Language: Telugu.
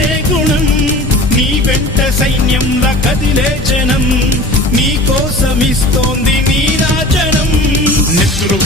పంచే గుణం, నీ వెంట సైన్యంలా కదిలే జనం, నీ కోసమిస్తోంది నీరాజనం. నెత్తురు